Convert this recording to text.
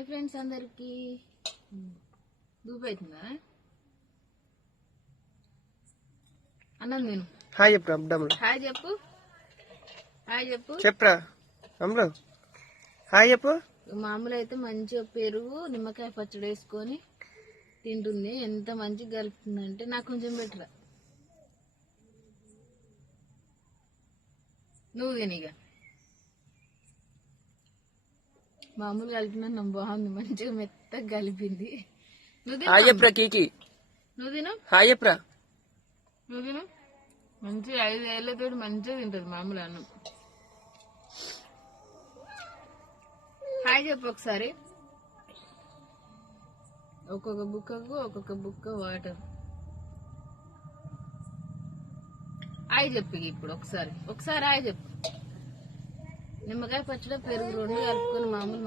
Hi friends అందరికి దూపైతుందా అన్నం నేను హాయ్ చెప్పు అబ్డమ్లో హాయ్ చెప్పు హాయ్ చెప్పు చెప్పరా అమ్లో హాయ్ చెప్పు. మామూలు అయితే మంచిగా పెరుగు నిమ్మకాయ పచ్చడి వేసుకొని తింటుంది. ఎంత మంచిగా కలుపుతుందంటే నాకు కొంచెం బెటరా నువ్వు తినిగా మామూలు కలిపిన బాగుంది మంచిగా మెత్తగా కలిపింది. హాయ్ చెప్పరా కీకి నువ్వు తిను హాయ్ చెప్పరా నువ్వు తిను మంచిగా 5 ఏళ్ళతో మంచిగా తింటది మామూలు అన్నం. హాయ్ చెప్పు ఒకసారి. ఒక్కొక్క బుక్కకు ఒక్కొక్క బుక్క వాటర్. హాయ్ చెప్పు ఇప్పుడు ఒకసారి హాయ్ చెప్పు. నిమ్మకాయ పచ్చడి పెరుగు 2 కలుపుకొని మామూలు